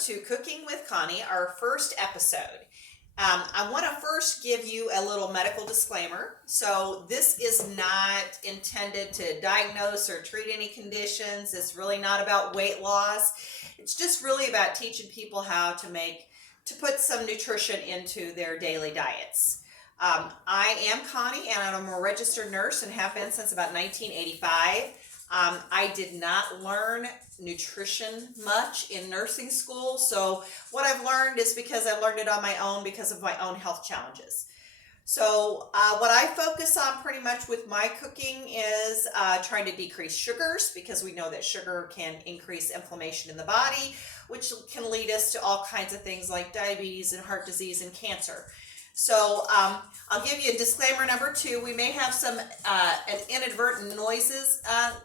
to Cooking with Connie, our first episode. I want to first give you a little medical disclaimer. So, this is not intended to diagnose or treat any conditions. It's really not about weight loss. It's just really about teaching people how to put some nutrition into their daily diets. I am Connie, and I'm a registered nurse and have been since about 1985. I did not learn nutrition much in nursing school, so what I've learned is because I learned it on my own because of my own health challenges. So what I focus on pretty much with my cooking is trying to decrease sugars, because we know that sugar can increase inflammation in the body, which can lead us to all kinds of things like diabetes and heart disease and cancer. So I'll give you a disclaimer number 2. We may have some inadvertent noises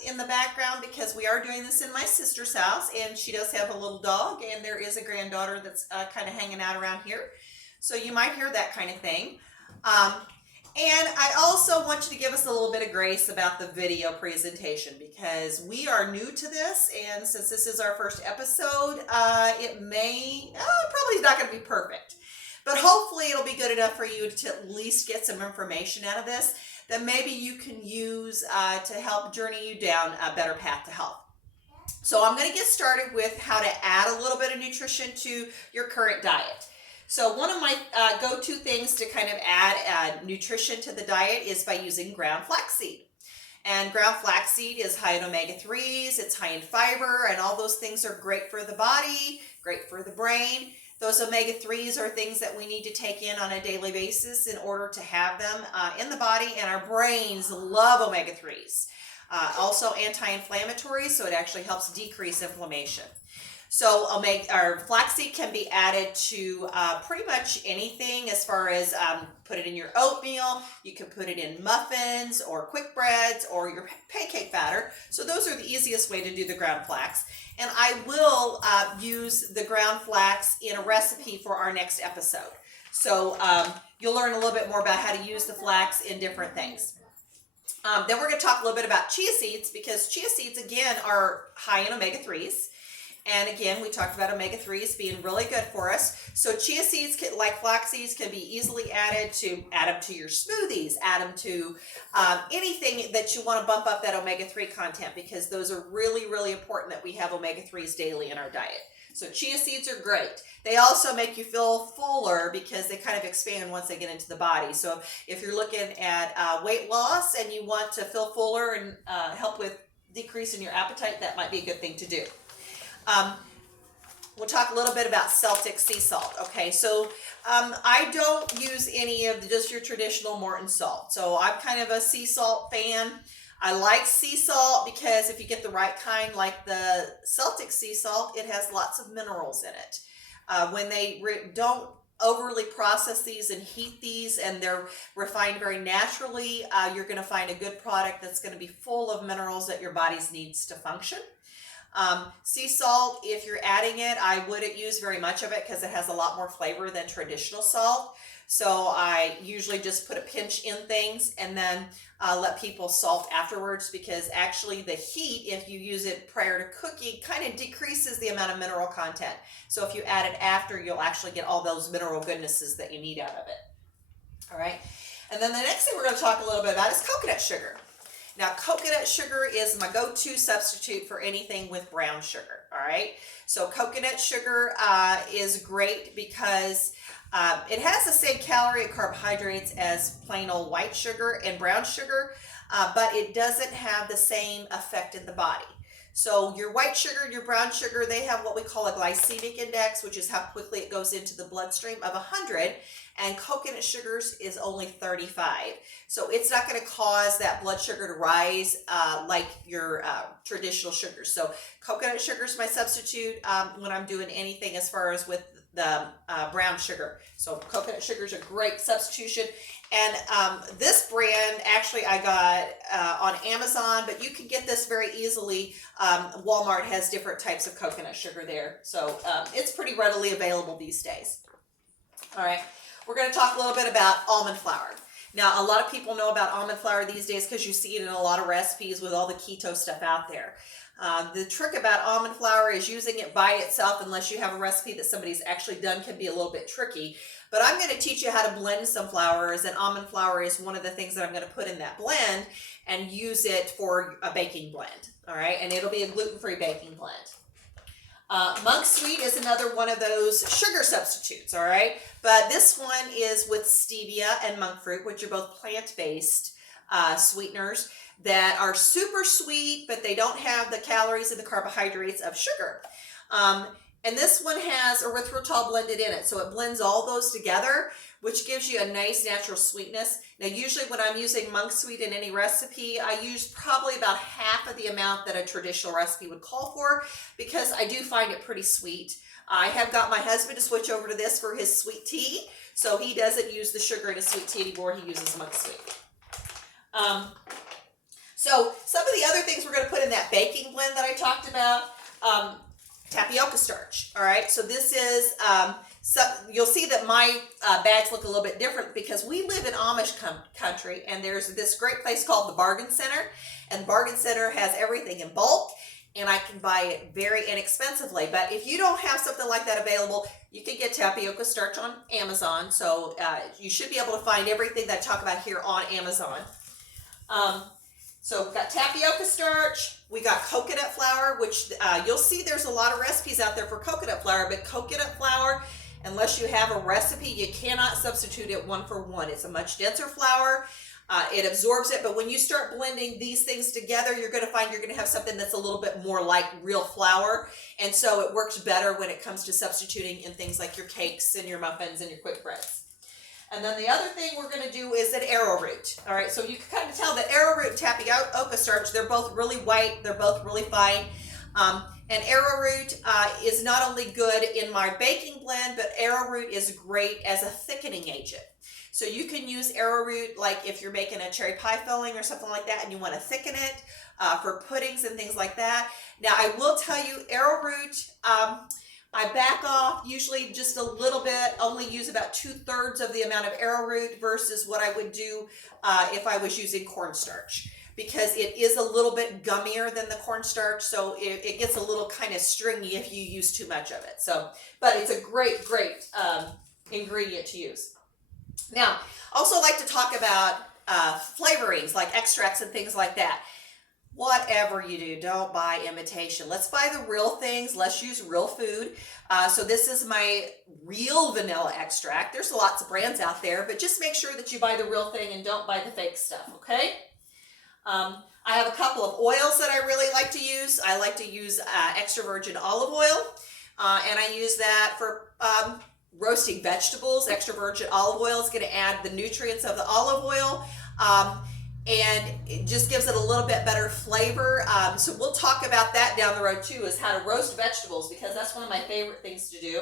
in the background because we are doing this in my sister's house, and she does have a little dog, and there is a granddaughter that's kind of hanging out around here. So you might hear that kind of thing. And I also want you to give us a little bit of grace about the video presentation, because we are new to this, and since this is our first episode, it may, probably not going to be perfect. But hopefully it'll be good enough for you to at least get some information out of this that maybe you can use to help journey you down a better path to health. So I'm going to get started with how to add a little bit of nutrition to your current diet. So one of my go-to things to kind of add nutrition to the diet is by using ground flaxseed. And ground flaxseed is high in omega-3s, it's high in fiber, and all those things are great for the body, great for the brain. Those omega-3s are things that we need to take in on a daily basis in order to have them in the body, and our brains love omega-3s. Also anti-inflammatory, so it actually helps decrease inflammation. So flaxseed can be added to pretty much anything, as far as put it in your oatmeal. You can put it in muffins or quick breads or your pancake batter. So those are the easiest way to do the ground flax. And I will use the ground flax in a recipe for our next episode. So you'll learn a little bit more about how to use the flax in different things. Then we're going to talk a little bit about chia seeds, because chia seeds, again, are high in omega-3s. And again, we talked about omega-3s being really good for us. So chia seeds, like flax seeds, can be easily add them to your smoothies, add them to anything that you want to bump up that omega-3 content, because those are really, really important that we have omega-3s daily in our diet. So chia seeds are great. They also make you feel fuller because they kind of expand once they get into the body. So if you're looking at weight loss and you want to feel fuller and help with decreasing your appetite, that might be a good thing to do. We'll talk a little bit about Celtic sea salt. Okay, so I don't use any of just your traditional Morton salt. So I'm kind of a sea salt fan. I like sea salt because if you get the right kind, like the Celtic sea salt, it has lots of minerals in it. When they don't overly process these and heat these, and they're refined very naturally, you're going to find a good product that's going to be full of minerals that your body needs to function. Sea salt, if you're adding it, I wouldn't use very much of it because it has a lot more flavor than traditional salt. So I usually just put a pinch in things and then let people salt afterwards, because actually the heat, if you use it prior to cooking, kind of decreases the amount of mineral content. So if you add it after, you'll actually get all those mineral goodnesses that you need out of it. All right. And then the next thing we're going to talk a little bit about is coconut sugar. Now, coconut sugar is my go-to substitute for anything with brown sugar, all right? So coconut sugar is great because it has the same calorie and carbohydrates as plain old white sugar and brown sugar, but it doesn't have the same effect in the body. So your white sugar, your brown sugar, they have what we call a glycemic index, which is how quickly it goes into the bloodstream, of 100, and coconut sugars is only 35. So it's not going to cause that blood sugar to rise like your traditional sugars. So coconut sugar is my substitute when I'm doing anything as far as with the brown sugar. So coconut sugar is a great substitution. And this brand, actually, I got on Amazon, but you can get this very easily. Walmart has different types of coconut sugar there. So it's pretty readily available these days. All right, we're going to talk a little bit about almond flour. Now, a lot of people know about almond flour these days because you see it in a lot of recipes with all the keto stuff out there. The trick about almond flour is using it by itself, unless you have a recipe that somebody's actually done, can be a little bit tricky. But I'm going to teach you how to blend some flours, and almond flour is one of the things that I'm going to put in that blend and use it for a baking blend. All right, and it'll be a gluten-free baking blend. Monk sweet is another one of those sugar substitutes, all right? But this one is with stevia and monk fruit, which are both plant-based sweeteners that are super sweet, but they don't have the calories and the carbohydrates of sugar. And this one has erythritol blended in it, so it blends all those together, which gives you a nice natural sweetness. Now, usually when I'm using monk sweet in any recipe, I use probably about half of the amount that a traditional recipe would call for, because I do find it pretty sweet. I have got my husband to switch over to this for his sweet tea, so he doesn't use the sugar in his sweet tea anymore. He uses monk sweet. So some of the other things we're going to put in that baking blend that I talked about, tapioca starch. All right, so this is, so you'll see that my bags look a little bit different because we live in Amish country, and there's this great place called the Bargain Center, and Bargain Center has everything in bulk, and I can buy it very inexpensively. But if you don't have something like that available, you can get tapioca starch on Amazon. So you should be able to find everything that I talk about here on Amazon. So we've got tapioca starch, we got coconut flour, which you'll see there's a lot of recipes out there for coconut flour, but coconut flour, unless you have a recipe, you cannot substitute it one for one. It's a much denser flour. It absorbs it, but when you start blending these things together, you're going to find you're going to have something that's a little bit more like real flour, and so it works better when it comes to substituting in things like your cakes and your muffins and your quick breads. And then the other thing we're going to do is an arrowroot. All right, so you can kind of tell that arrowroot and tapioca starch, they're both really white, they're both really fine. And arrowroot is not only good in my baking blend, but arrowroot is great as a thickening agent. So you can use arrowroot like if you're making a cherry pie filling or something like that and you want to thicken it for puddings and things like that. Now, I will tell you, arrowroot, I back off usually just a little bit, only use about 2/3 of the amount of arrowroot versus what I would do if I was using cornstarch, because it is a little bit gummier than the cornstarch, so it gets a little kind of stringy if you use too much of it. So, but it's a great ingredient to use. Now, also like to talk about flavorings like extracts and things like that. Whatever you do, don't buy imitation. Let's buy the real things. Let's use real food. So this is my real vanilla extract. There's lots of brands out there, but just make sure that you buy the real thing and don't buy the fake stuff, okay? I have a couple of oils that I really like to use. I like to use extra virgin olive oil, and I use that for roasting vegetables. Extra virgin olive oil is going to add the nutrients of the olive oil, and it just gives it a little bit better flavor. So we'll talk about that down the road too, is how to roast vegetables, because that's one of my favorite things to do.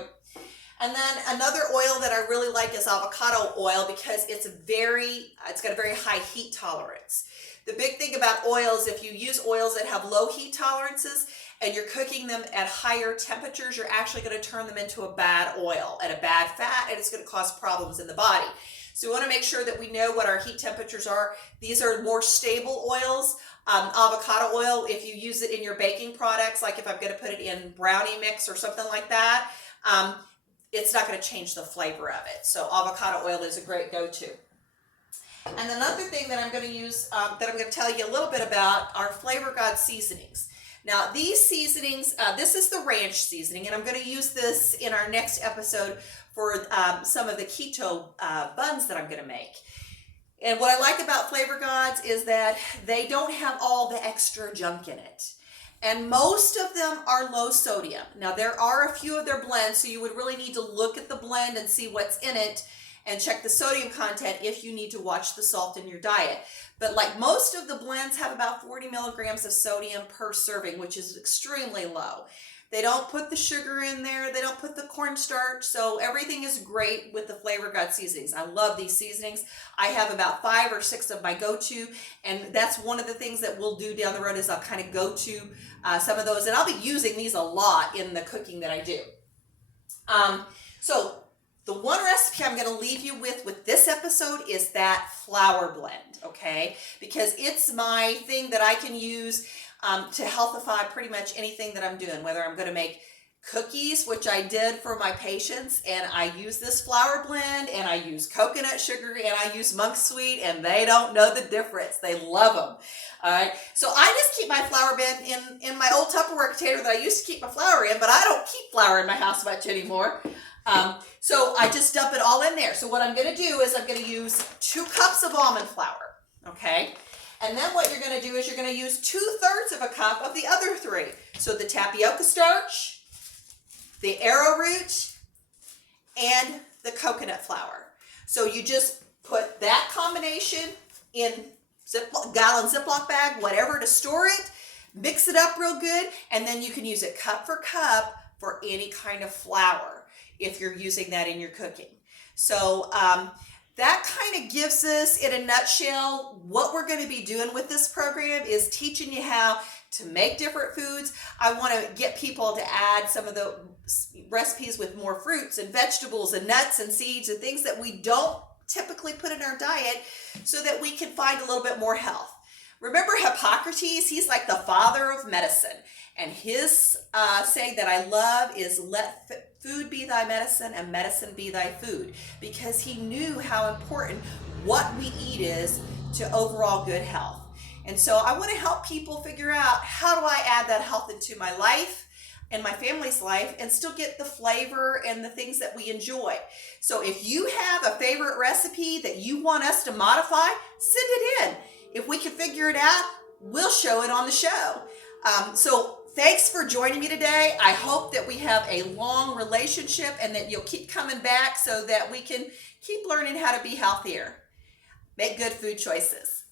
And then another oil that I really like is avocado oil, because it's got a very high heat tolerance. The big thing about oils, if you use oils that have low heat tolerances and you're cooking them at higher temperatures, you're actually going to turn them into a bad oil and a bad fat, and it's going to cause problems in the body. So we want to make sure that we know what our heat temperatures are. These are more stable oils. Avocado oil, if you use it in your baking products, like if I'm going to put it in brownie mix or something like that, it's not going to change the flavor of it. So avocado oil is a great go-to. And another thing that I'm going to use, that I'm going to tell you a little bit about, are Flavor God seasonings. Now, these seasonings, this is the ranch seasoning, and I'm going to use this in our next episode for some of the keto buns that I'm going to make. And what I like about Flavor Gods is that they don't have all the extra junk in it. And most of them are low sodium. Now, there are a few of their blends, so you would really need to look at the blend and see what's in it and check the sodium content if you need to watch the salt in your diet. But like most of the blends have about 40 milligrams of sodium per serving, which is extremely low. They don't put the sugar in there. They don't put the cornstarch. So everything is great with the Flavor God seasonings. I love these seasonings. I have about 5 or 6 of my go-to, and that's one of the things that we'll do down the road, is I'll kind of go to some of those, and I'll be using these a lot in the cooking that I do. So the one recipe I'm going to leave you with this episode is that flour blend, okay? Because it's my thing that I can use to healthify pretty much anything that I'm doing, whether I'm going to make cookies, which I did for my patients, and I use this flour blend, and I use coconut sugar, and I use monk sweet, and they don't know the difference. They love them. All right, so I just keep my flour blend in my old Tupperware container that I used to keep my flour in, but I don't keep flour in my house much anymore. So I just dump it all in there. So what I'm going to do is I'm going to use 2 cups of almond flour, okay? And then what you're going to do is you're going to use 2/3 of a cup of the other 3. So the tapioca starch, the arrowroot, and the coconut flour. So you just put that combination in gallon Ziploc bag, whatever, to store it, mix it up real good, and then you can use it cup for cup for any kind of flour if you're using that in your cooking. So that kind of gives us, in a nutshell, what we're going to be doing with this program is teaching you how to make different foods. I want to get people to add some of the recipes with more fruits and vegetables and nuts and seeds and things that we don't typically put in our diet, so that we can find a little bit more health. Remember Hippocrates? He's like the father of medicine. And his saying that I love is, let food be thy medicine and medicine be thy food. Because he knew how important what we eat is to overall good health. And so I want to help people figure out, how do I add that health into my life and my family's life and still get the flavor and the things that we enjoy. So if you have a favorite recipe that you want us to modify, send it in. If we can figure it out, we'll show it on the show. So thanks for joining me today. I hope that we have a long relationship and that you'll keep coming back so that we can keep learning how to be healthier. Make good food choices.